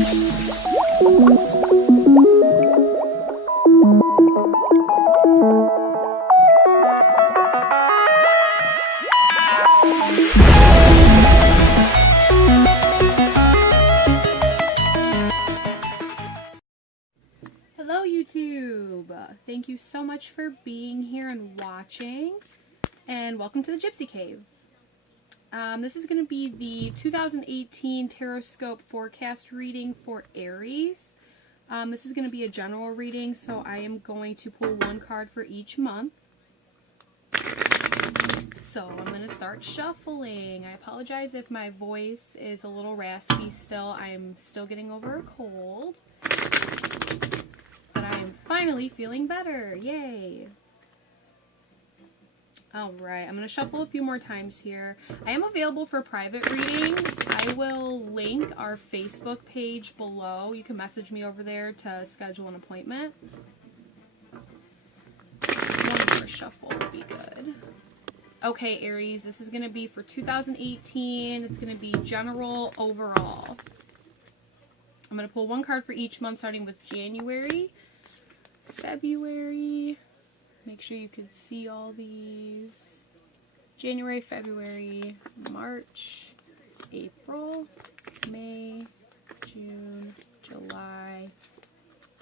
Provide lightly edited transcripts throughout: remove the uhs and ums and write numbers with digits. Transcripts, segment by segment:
Hello YouTube! Thank you so much for being here and watching, and welcome to the Gypsy Cave. This is going to be the 2018 Taroscope forecast reading for Aries. This is going to be a general reading, so I am going to pull one card for each month. So I'm going to start shuffling. I apologize if my voice is a little raspy still. I'm still getting over a cold. But I am finally feeling better. Yay! Alright, I'm going to shuffle a few more times here. I am available for private readings. I will link our Facebook page below. You can message me over there to schedule an appointment. One more shuffle would be good. Okay, Aries, this is going to be for 2018. It's going to be general overall. I'm going to pull one card for each month, starting with January, February. Make sure you can see all these. January, February, March, April, May, June, July,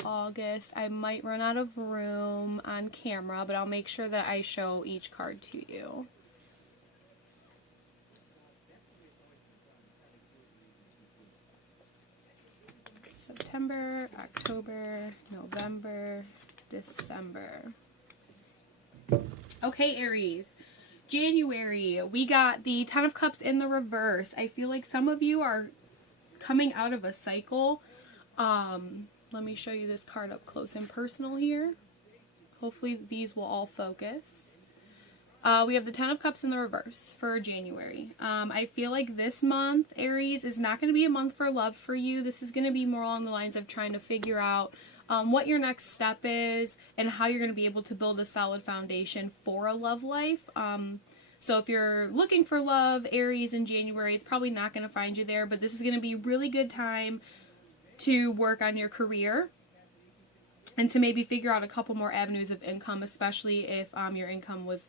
August. I might run out of room on camera, but I'll make sure that I show each card to you. September, October, November, December. Okay, Aries. January, we got the Ten of Cups in the reverse. I feel like some of you are coming out of a cycle. Let me show you this card up close and personal here. Hopefully these will all focus. We have the Ten of Cups in the reverse for January. I feel like this month, Aries, is not going to be a month for love for you. This is going to be more along the lines of trying to figure out what your next step is and how you're going to be able to build a solid foundation for a love life. So if you're looking for love, Aries, in January, it's probably not going to find you there, but this is going to be a really good time to work on your career and to maybe figure out a couple more avenues of income, especially if your income was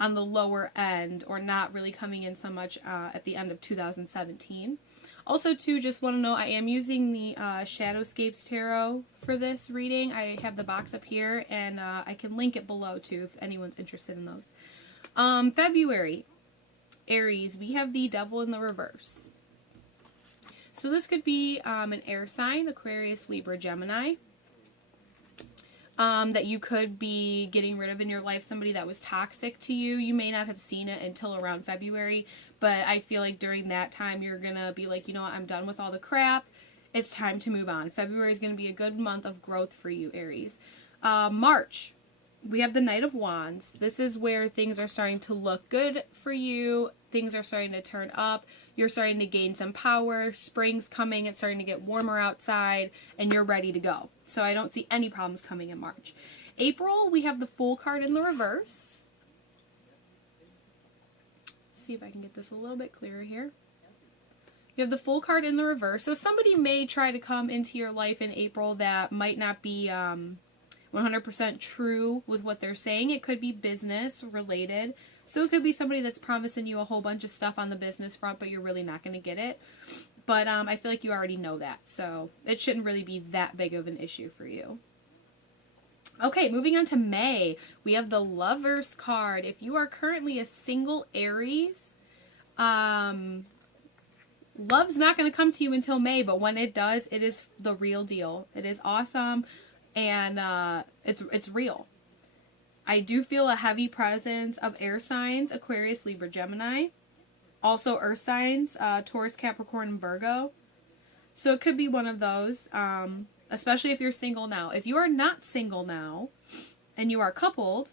on the lower end or not really coming in so much at the end of 2017. Also, too, just want to know, I am using the Shadowscapes Tarot for this reading. I have the box up here, and I can link it below, too, if anyone's interested in those. February, Aries, we have the Devil in the reverse. So this could be an air sign, Aquarius, Libra, Gemini, that you could be getting rid of in your life, somebody that was toxic to you. You may not have seen it until around February, but I feel like during that time you're going to be like, you know what, I'm done with all the crap. It's time to move on. February is going to be a good month of growth for you, Aries. March, we have the Knight of Wands. This is where things are starting to look good for you. Things are starting to turn up. You're starting to gain some power. Spring's coming. It's starting to get warmer outside, and you're ready to go. So I don't see any problems coming in March. April, we have the Fool card in the reverse. See if I can get this a little bit clearer here. You have the Fool card in the reverse. So somebody may try to come into your life in April that might not be 100% true with what they're saying. It could be business related. So it could be somebody that's promising you a whole bunch of stuff on the business front, but you're really not going to get it. But I feel like you already know that. So it shouldn't really be that big of an issue for you. Okay, moving on to May. We have the Lovers card. If you are currently a single Aries, love's not going to come to you until May, but when it does, it is the real deal. It is awesome, and it's real. I do feel a heavy presence of air signs, Aquarius, Libra, Gemini. Also earth signs, Taurus, Capricorn, and Virgo. So it could be one of those, especially if you're single now. If you are not single now and you are coupled,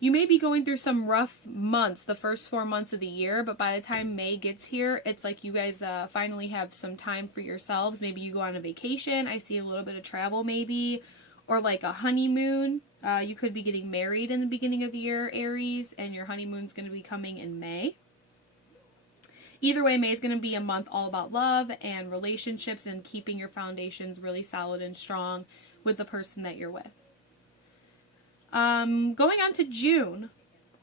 you may be going through some rough months, the first 4 months of the year, but by the time May gets here, it's like you guys finally have some time for yourselves. Maybe you go on a vacation. I see a little bit of travel maybe, or like a honeymoon. You could be getting married in the beginning of the year, Aries, and your honeymoon's going to be coming in May. Either way, May is going to be a month all about love and relationships and keeping your foundations really solid and strong with the person that you're with. Going on to June,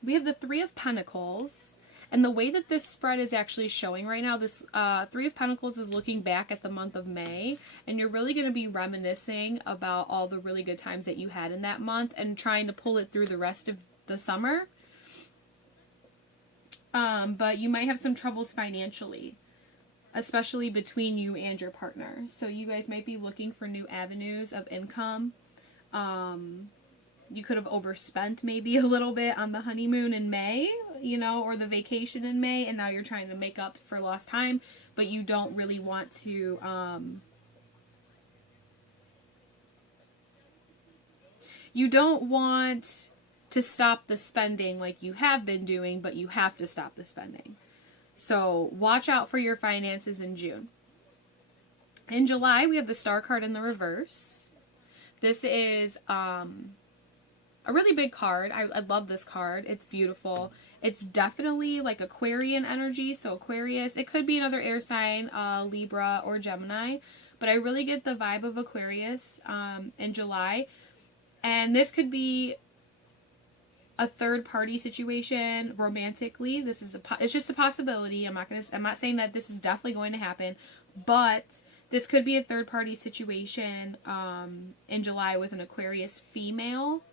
we have the Three of Pentacles. And the way that this spread is actually showing right now, this Three of Pentacles is looking back at the month of May. And you're really going to be reminiscing about all the really good times that you had in that month and trying to pull it through the rest of the summer. But you might have some troubles financially, especially between you and your partner. So you guys might be looking for new avenues of income. You could have overspent maybe a little bit on the honeymoon in May, you know, or the vacation in May, and now you're trying to make up for lost time, but you don't really want to, you don't want to stop the spending like you have been doing, but you have to stop the spending. So watch out for your finances in June. In July, we have the Star card in the reverse. This is a really big card. I love this card. It's beautiful. It's definitely like Aquarian energy. So Aquarius, it could be another air sign, Libra or Gemini. But I really get the vibe of Aquarius in July. And this could be a third party situation romantically. This is it's just a possibility. I'm not saying that this is definitely going to happen, but this could be a third party situation in July with an Aquarius female.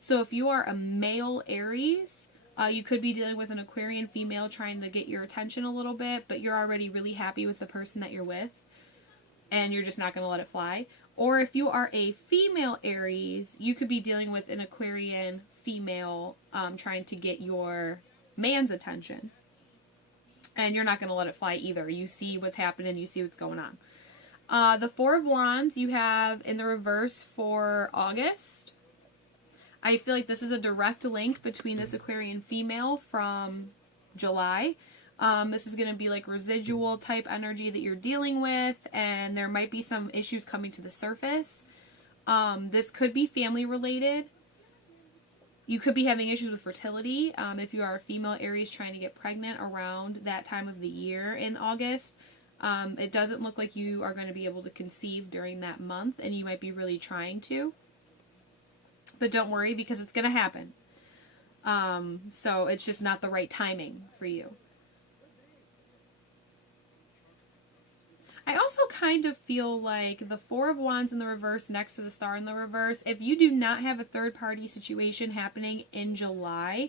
So if you are a male Aries, you could be dealing with an Aquarian female trying to get your attention a little bit, but you're already really happy with the person that you're with and you're just not going to let it fly. Or if you are a female Aries, you could be dealing with an Aquarian female trying to get your man's attention. And you're not going to let it fly either. You see what's happening. You see what's going on. The Four of Wands you have in the reverse for August. I feel like this is a direct link between this Aquarian female from July. This is going to be like residual type energy that you're dealing with, and there might be some issues coming to the surface. This could be family related. You could be having issues with fertility if you are a female Aries trying to get pregnant around that time of the year in August. It doesn't look like you are going to be able to conceive during that month, and you might be really trying to. But don't worry, because it's going to happen. So it's just not the right timing for you. I also kind of feel like the Four of Wands in the reverse next to the Star in the reverse, if you do not have a third party situation happening in July,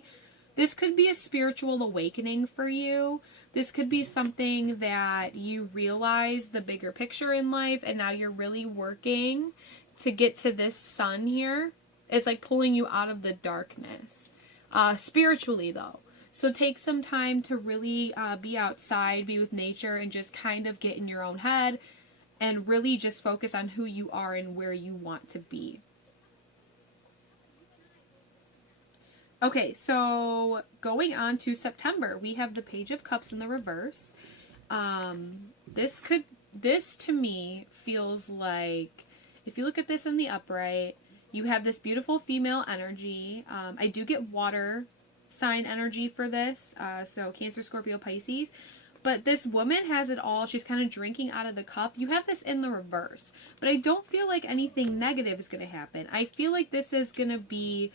this could be a spiritual awakening for you. This could be something that you realize the bigger picture in life, and now you're really working to get to this sun here. It's like pulling you out of the darkness. Spiritually, though. So take some time to really be outside, be with nature, and just kind of get in your own head and really just focus on who you are and where you want to be. Okay, so going on to September, we have the Page of Cups in the reverse. This to me feels like, if you look at this in the upright, you have this beautiful female energy. I do get water sign energy for this, so Cancer, Scorpio, Pisces. But this woman has it all. She's kind of drinking out of the cup. You have this in the reverse. But I don't feel like anything negative is going to happen. I feel like this is going to be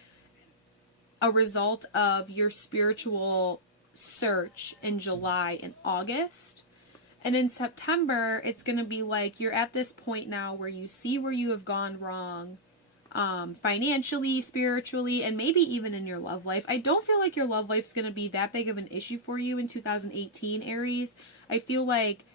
a result of your spiritual search in July and August. And in September, it's going to be like you're at this point now where you see where you have gone wrong. Financially, spiritually, and maybe even in your love life. I don't feel like your love life is going to be that big of an issue for you in 2018, Aries. I feel like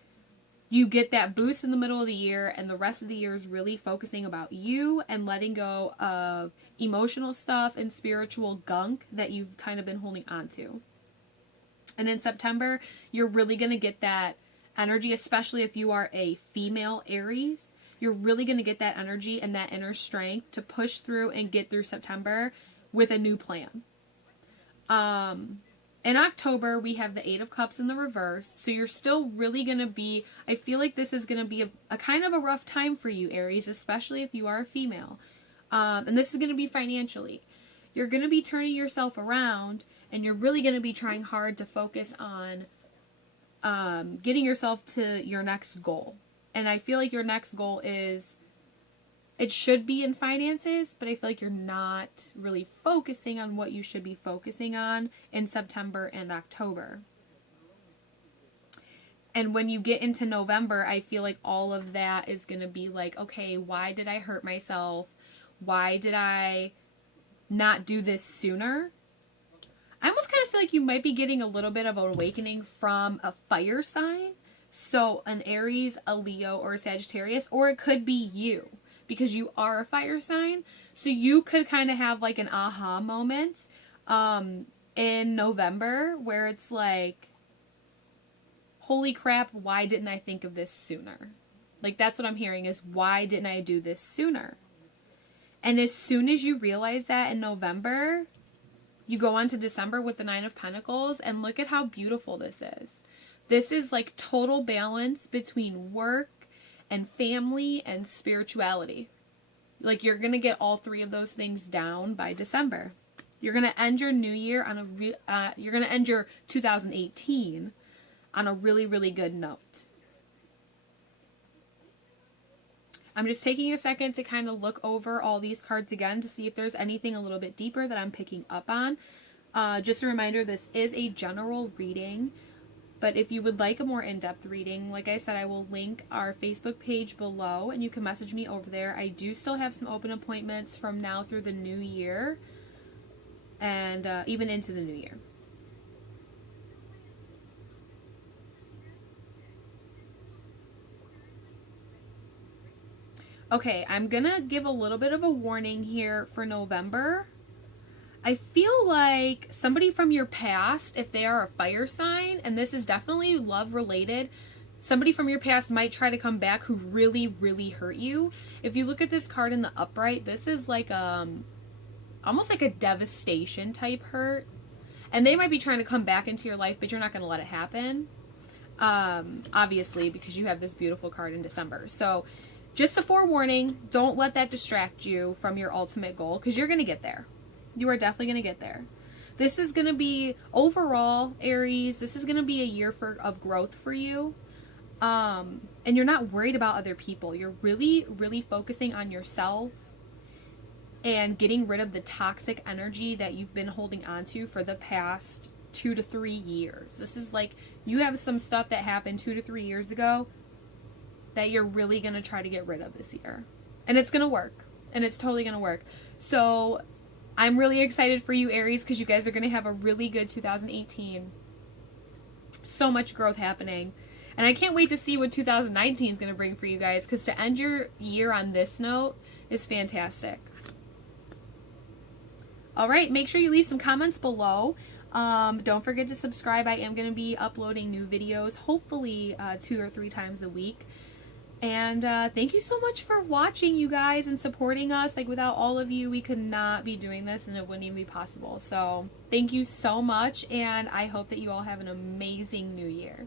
you get that boost in the middle of the year, and the rest of the year is really focusing about you and letting go of emotional stuff and spiritual gunk that you've kind of been holding on to. And in September, you're really going to get that energy, especially if you are a female Aries. You're really going to get that energy and that inner strength to push through and get through September with a new plan. In October, we have the Eight of Cups in the reverse. So you're still really going to be, I feel like this is going to be a kind of a rough time for you, Aries, especially if you are a female. And this is going to be financially. You're going to be turning yourself around, and you're really going to be trying hard to focus on getting yourself to your next goal. And I feel like your next goal is, it should be in finances, but I feel like you're not really focusing on what you should be focusing on in September and October. And when you get into November, I feel like all of that is going to be like, okay, why did I hurt myself? Why did I not do this sooner? I almost kind of feel like you might be getting a little bit of an awakening from a fire sign. So an Aries, a Leo, or a Sagittarius, or it could be you because you are a fire sign. So you could kind of have like an aha moment in November where it's like, holy crap, why didn't I think of this sooner? Like, that's what I'm hearing is, why didn't I do this sooner? And as soon as you realize that in November, you go on to December with the Nine of Pentacles, and look at how beautiful this is. This is like total balance between work and family and spirituality. Like, you're going to get all three of those things down by December. You're going to end your new year on you're going to end your 2018 on a really, really good note. I'm just taking a second to kind of look over all these cards again to see if there's anything a little bit deeper that I'm picking up on. Just a reminder, this is a general reading, but if you would like a more in-depth reading, like I said, I will link our Facebook page below and you can message me over there. I do still have some open appointments from now through the new year and even into the new year. Okay, I'm gonna give a little bit of a warning here for November. I feel like somebody from your past, if they are a fire sign, and this is definitely love related, somebody from your past might try to come back who really, really hurt you. If you look at this card in the upright, this is like almost like a devastation type hurt. And they might be trying to come back into your life, but you're not going to let it happen. Obviously, because you have this beautiful card in December. So just a forewarning, don't let that distract you from your ultimate goal, because you're going to get there. You are definitely going to get there. This is going to be, overall, Aries, this is going to be a year of growth for you. And you're not worried about other people. You're really, really focusing on yourself and getting rid of the toxic energy that you've been holding on to for the past 2 to 3 years. This is like, you have some stuff that happened 2 to 3 years ago that you're really going to try to get rid of this year. And it's going to work. And it's totally going to work. So I'm really excited for you, Aries, because you guys are going to have a really good 2018. So much growth happening. And I can't wait to see what 2019 is going to bring for you guys, because to end your year on this note is fantastic. All right, make sure you leave some comments below. Don't forget to subscribe. I am going to be uploading new videos, hopefully 2 or 3 times a week. And thank you so much for watching, you guys, and supporting us. Like, without all of you, we could not be doing this, and it wouldn't even be possible. So thank you so much, and I hope that you all have an amazing new year.